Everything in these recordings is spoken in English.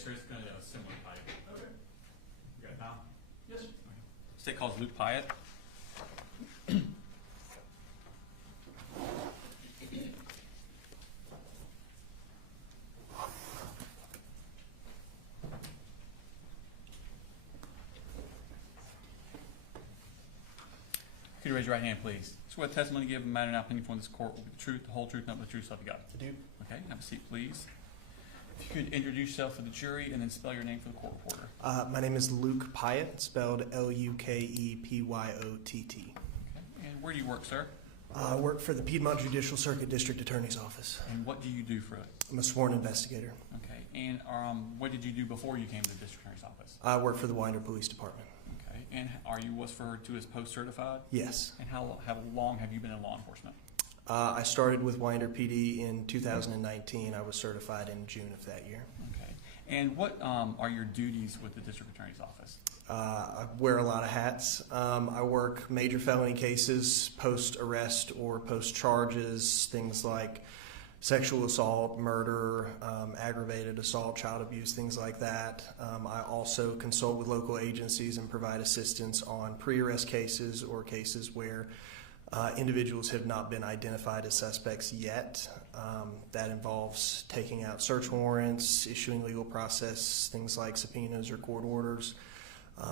Yes, sir. It's going to be a similar pipe. Okay. You got time? Yes, sir. State calls Luke Piatt. Could you raise your right hand, please? Swear the testimony you give in the matter now pending before this court will be the truth, the whole truth, nothing but the truth, so help you God. I do. Okay, have a seat, please. If you could introduce yourself for the jury and then spell your name for the court reporter. My name is Luke Piatt, spelled Lukepyott. Okay, and where do you work, sir? I work for the Piedmont Judicial Circuit District Attorney's Office. And what do you do for it? I'm a sworn investigator. Okay, and what did you do before you came to the district attorney's office? I work for the Winder Police Department. Okay, and are you what's referred to as post-certified? Yes. And how long have you been in law enforcement? I started with Winder PD in 2019. I was certified in June of that year. Okay, and what are your duties with the district attorney's office? I wear a lot of hats. I work major felony cases, post-arrest or post-charges, things like sexual assault, murder, aggravated assault, child abuse, things like that. I also consult with local agencies and provide assistance on pre-arrest cases or cases where individuals have not been identified as suspects yet. That involves taking out search warrants, issuing legal process, things like subpoenas or court orders.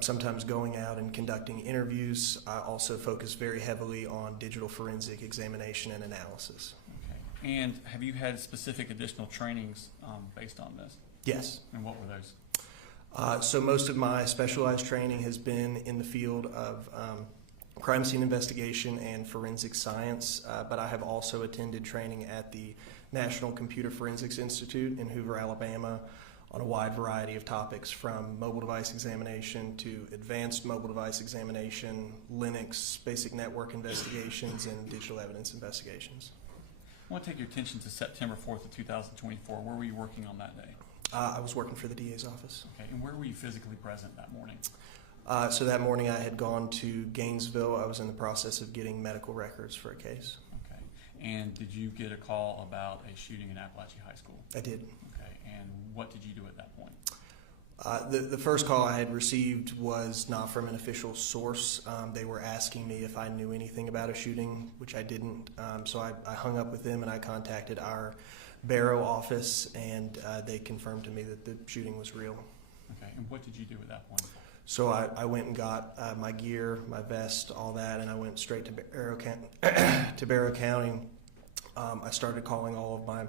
Sometimes going out and conducting interviews. I also focus very heavily on digital forensic examination and analysis. Okay, and have you had specific additional trainings based on this? Yes. And what were those? So most of my specialized training has been in the field of crime scene investigation and forensic science, but I have also attended training at the National Computer Forensics Institute in Hoover, Alabama, on a wide variety of topics from mobile device examination to advanced mobile device examination, Linux, basic network investigations, and digital evidence investigations. I want to take your attention to September 4th of 2024. Where were you working on that day? I was working for the DA's office. Okay, and where were you physically present that morning? So that morning I had gone to Gainesville. I was in the process of getting medical records for a case. Okay, and did you get a call about a shooting in Apalachee High School? I did. Okay, and what did you do at that point? The first call I had received was not from an official source. They were asking me if I knew anything about a shooting, which I didn't. So I hung up with them and I contacted our Barrow office, and they confirmed to me that the shooting was real. Okay, and what did you do at that point? So I went and got my gear, my vest, all that, and I went straight to Barrow County. I started calling all of my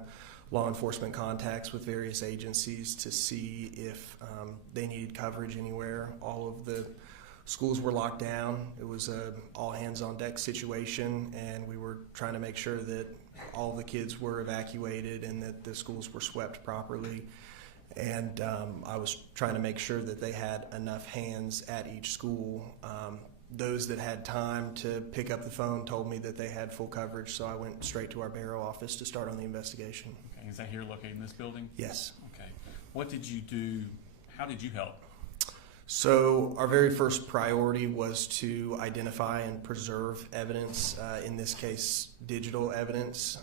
law enforcement contacts with various agencies to see if they needed coverage anywhere. All of the schools were locked down. It was a all hands on deck situation, and we were trying to make sure that all the kids were evacuated and that the schools were swept properly. And I was trying to make sure that they had enough hands at each school. Those that had time to pick up the phone told me that they had full coverage, so I went straight to our Barrow office to start on the investigation. Okay, is that here located in this building? Yes. Okay, what did you do? How did you help? So our very first priority was to identify and preserve evidence, in this case, digital evidence.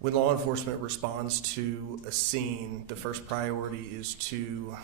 When law enforcement responds to a scene, the first priority is to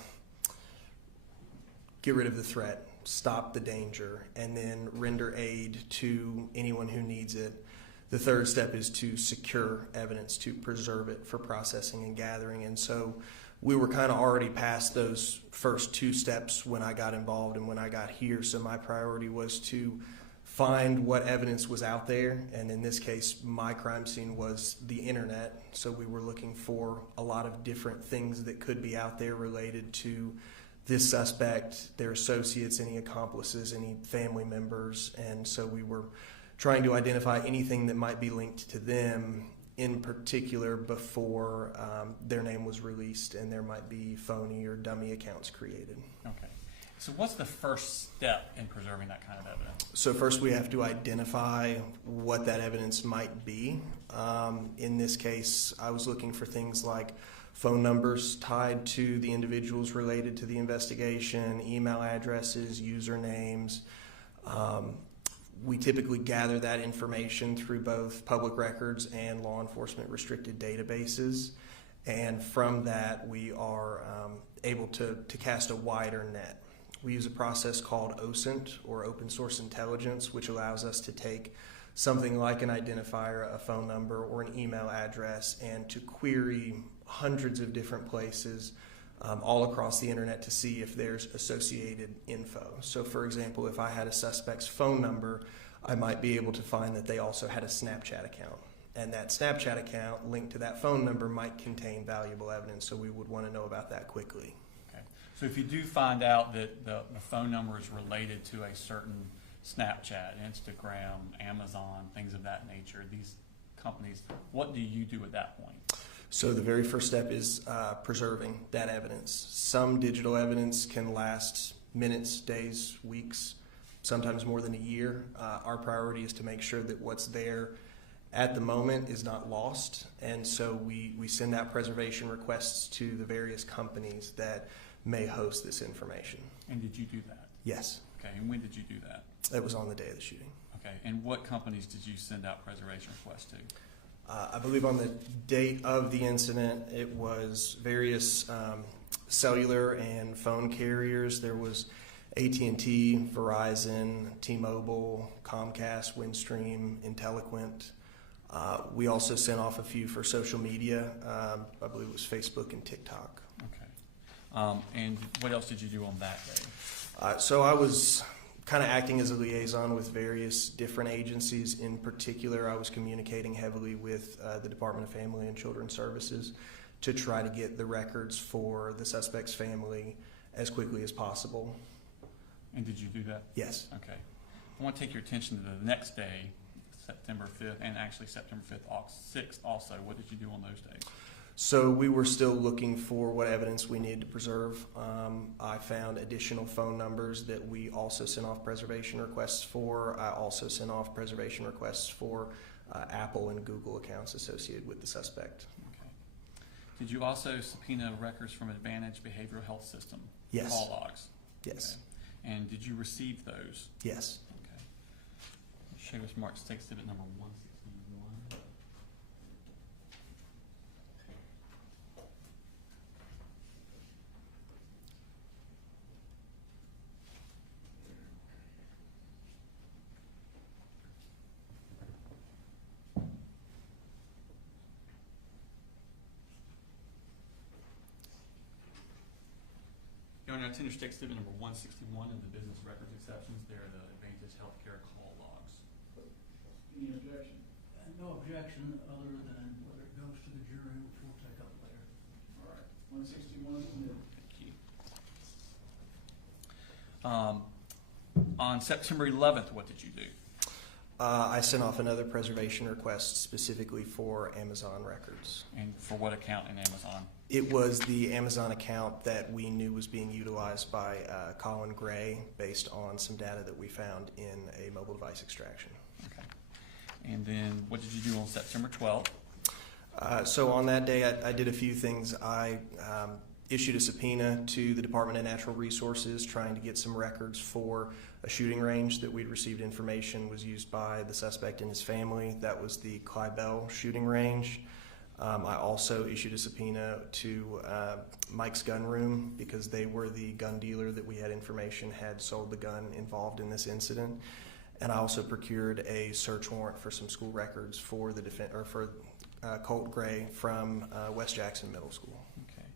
get rid of the threat, stop the danger, and then render aid to anyone who needs it. The third step is to secure evidence, to preserve it for processing and gathering. And so we were kind of already past those first two steps when I got involved and when I got here. So my priority was to find what evidence was out there, and in this case my crime scene was the internet, so we were looking for a lot of different things that could be out there related to this suspect, their associates, any accomplices, any family members, and so we were trying to identify anything that might be linked to them in particular before their name was released and there might be phony or dummy accounts created. Okay. So what's the first step in preserving that kind of evidence? So first we have to identify what that evidence might be. In this case, I was looking for things like phone numbers tied to the individuals related to the investigation, email addresses, usernames. We typically gather that information through both public records and law enforcement restricted databases. And from that, we are able to cast a wider net. We use a process called OSINT, or Open Source Intelligence, which allows us to take something like an identifier, a phone number, or an email address, and to query hundreds of different places all across the internet to see if there's associated info. So for example, if I had a suspect's phone number, I might be able to find that they also had a Snapchat account. And that Snapchat account linked to that phone number might contain valuable evidence, so we would want to know about that quickly. Okay. So if you do find out that the phone number is related to a certain Snapchat, Instagram, Amazon, things of that nature, these companies, what do you do at that point? So the very first step is preserving that evidence. Some digital evidence can last minutes, days, weeks, sometimes more than a year. Our priority is to make sure that what's there at the moment is not lost, and so we send out preservation requests to the various companies that may host this information. And did you do that? Yes. Okay, and when did you do that? It was on the day of the shooting. Okay, and what companies did you send out preservation requests to? I believe on the date of the incident, it was various cellular and phone carriers. There was AT&T, Verizon, T-Mobile, Comcast, Windstream, Intelliquent. We also sent off a few for social media. I believe it was Facebook and TikTok. Okay. And what else did you do on that day? So I was kind of acting as a liaison with various different agencies. In particular, I was communicating heavily with the Department of Family and Children's Services to try to get the records for the suspect's family as quickly as possible. And did you do that? Yes. Okay. I want to take your attention to the next day, September 5th, and actually September 6th also. What did you do on those days? So we were still looking for what evidence we needed to preserve. I found additional phone numbers that we also sent off preservation requests for. I also sent off preservation requests for Apple and Google accounts associated with the suspect. Okay. Did you also subpoena records from Advantage Behavioral Health System? Yes. Call logs? Yes. Okay. And did you receive those? Yes. Okay. Show us Mark State Exhibit number 161. Your Honor, Attender State Exhibit number 161 in the business records exceptions. They're the Advantage Healthcare call logs. Any objection? No objection other than whether it goes to the jury, which we'll take up later. All right, 161 submitted. Thank you. On September 11th, what did you do? I sent off another preservation request specifically for Amazon records. And for what account in Amazon? It was the Amazon account that we knew was being utilized by Colin Gray based on some data that we found in a mobile device extraction. Okay. And then what did you do on September 12th? So on that day, I did a few things. I issued a subpoena to the Department of Natural Resources trying to get some records for a shooting range that we'd received information was used by the suspect and his family. That was the Clybell shooting range. I also issued a subpoena to Mike's Gun Room because they were the gun dealer that we had information had sold the gun involved in this incident. And I also procured a search warrant for some school records for the Colt Gray from West Jackson Middle School. Okay.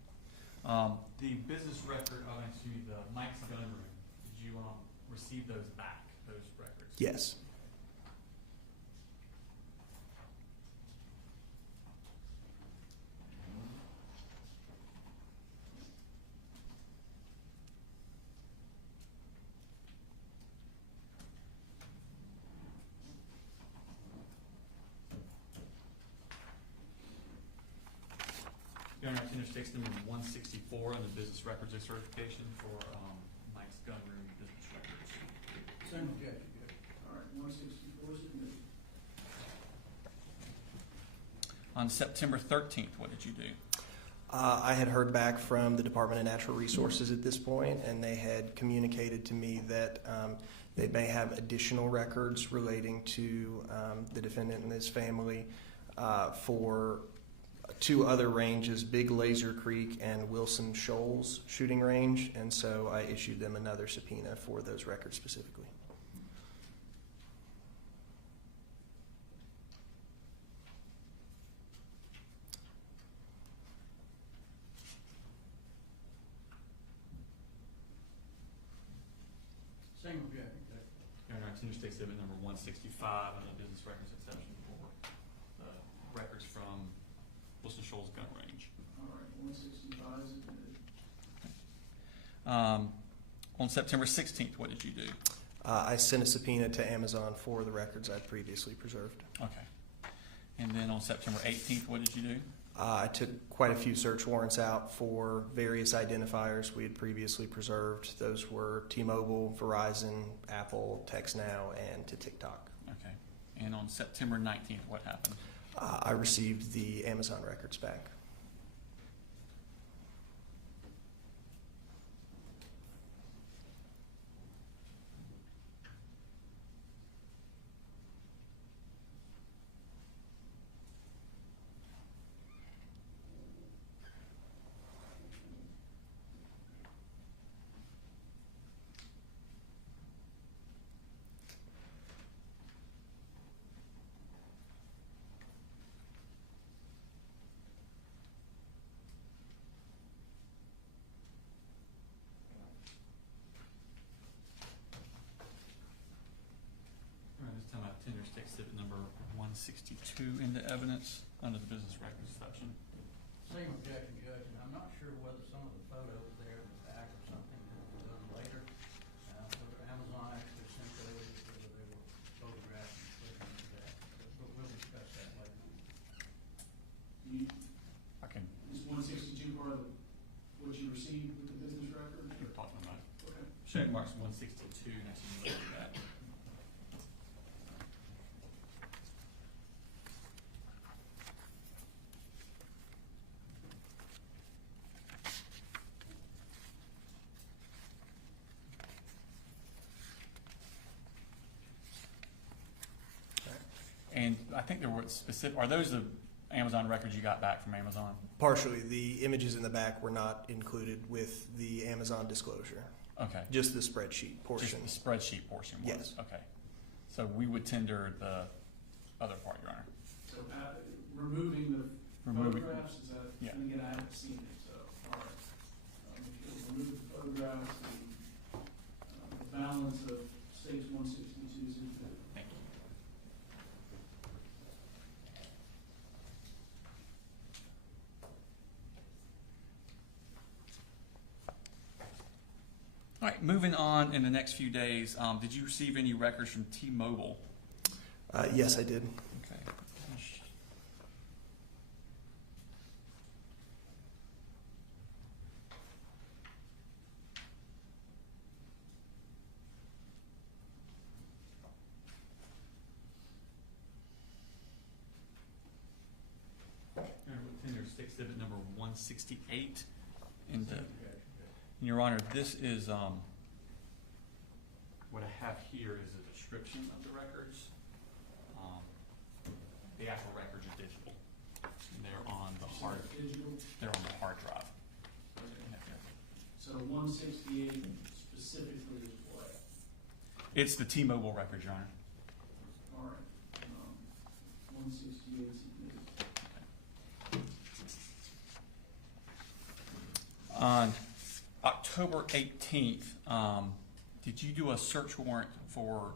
The business record, the Mike's Gun Room, did you receive those back, those records? Yes. Your Honor, Attender State Exhibit number 164 on the business records of certification for Mike's Gun Room business records. Same objection, Judge. All right, 164 submitted. On September 13th, what did you do? I had heard back from the Department of Natural Resources at this point, and they had communicated to me that they may have additional records relating to the defendant and his family for two other ranges, Big Laser Creek and Wilson Shoals shooting range, and so I issued them another subpoena for those records specifically. Same objection, Judge. Your Honor, I tender to exhibit number 165 on the business records exception for the records from Wilson Shoals gun range. All right, 165 is admitted. On September 16th, what did you do? I sent a subpoena to Amazon for the records I'd previously preserved. Okay. And then on September 18th, what did you do? I took quite a few search warrants out for various identifiers we had previously preserved. Those were T-Mobile, Verizon, Apple, TextNow, and to TikTok. Okay. And on September 19th, what happened? I received the Amazon records back. All right, this time I tender to exhibit number 162 into evidence under the business records exception. Same objection, Judge, and I'm not sure whether some of the photos there in the back or something were done later. Whether Amazon actually sent those, whether they were photographed and put into that, but we'll discuss that later. You, I can is 162 part of what you received with the business record? keep talking about it. Okay. Check marks 162 next to you look at that. And I think there were specific, are those the Amazon records you got back from Amazon? Partially, the images in the back were not included with the Amazon disclosure, Okay. just the spreadsheet portion. Just the spreadsheet portion was? Yes. Okay. So we would tender the other part, Your Honor. So removing the Removing- photographs, is that, Yeah. and again, I haven't seen it, so, all right. If you'll remove the photographs, the balance of stage 162 is included. Thank you. All right, moving on in the next few days, did you receive any records from T-Mobile? Yes, I did. Okay. Tender to exhibit number 168. And, Same objection, Judge. Your Honor, this is, what I have here is a description of the records. The actual records are digital. And they're on the hard, Digital, they're on the hard drive. okay. So 168 specifically is what? It's the T-Mobile records, Your Honor. All right. 168 is admitted. On October 18th, did you do a search warrant for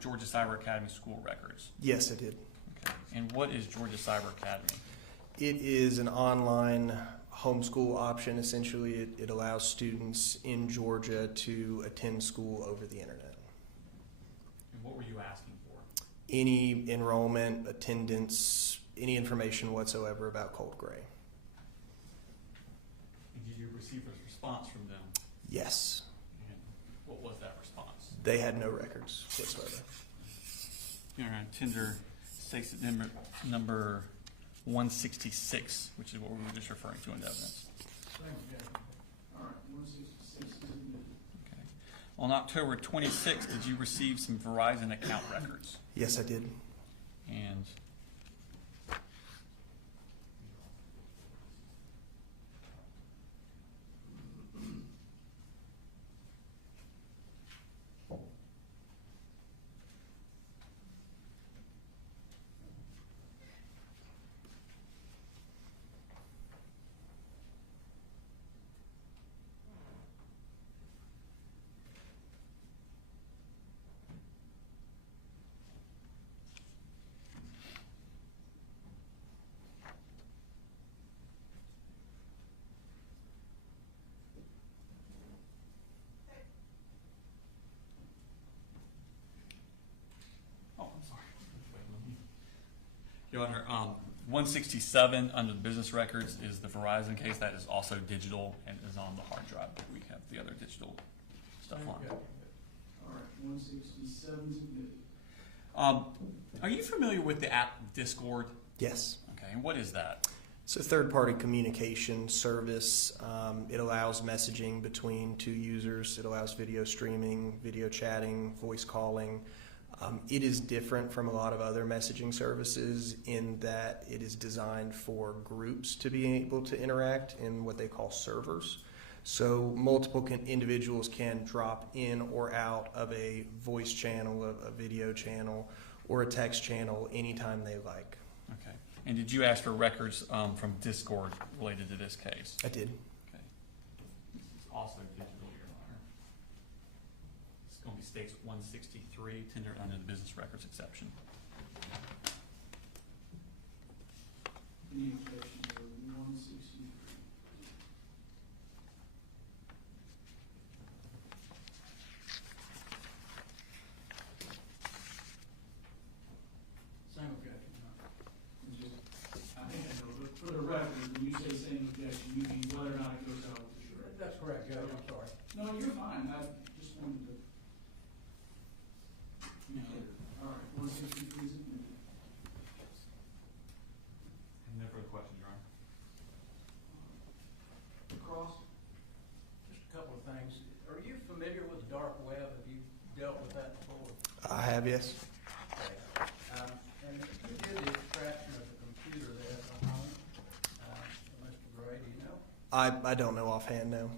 Georgia Cyber Academy school records? Yes, I did. Okay. And what is Georgia Cyber Academy? It is an online homeschool option. Essentially, it allows students in Georgia to attend school over the internet. And what were you asking for? Any enrollment, attendance, any information whatsoever about Colt Gray. And did you receive a response from them? Yes, And what was that response? they had no records whatsoever. Your Honor, tender states number 166, which is what we were just referring to in the evidence. Same objection. All right, 166 is admitted. Okay. On October 26th, did you receive some Verizon account records? Yes, I did. And Your Honor. 167 under the business records is the Verizon case. That is also digital and is on the hard drive that we have the other digital stuff on. All right, 167 submitted. Are you familiar with the app Discord? Yes. Okay, and what is that? It's a third-party communication service. It allows messaging between two users. It allows video streaming, video chatting, voice calling. It is different from a lot of other messaging services in that it is designed for groups to be able to interact in what they call servers. So multiple individuals can drop in or out of a voice channel, a video channel, or a text channel anytime they like. Okay. And did you ask for records from Discord related to this case? I did. Okay. This is also digital, Your Honor. It's going to be States 163, tendered under the business records exception. Any objection to 163? Same objection, Your Honor. And just, I think I know, but for the record, when you say same objection, you mean whether or not it goes out with the jury? That's correct, Judge, I'm sorry. No, you're fine, I just wanted to. All right, 163 is admitted. No further questions, Your Honor. Cross? Just a couple of things. Are you familiar with the dark web? Have you dealt with that before? I have, yes. Okay. And who did the extraction of the computer there at the home, Mr. Gray, do you know? I don't know offhand, no.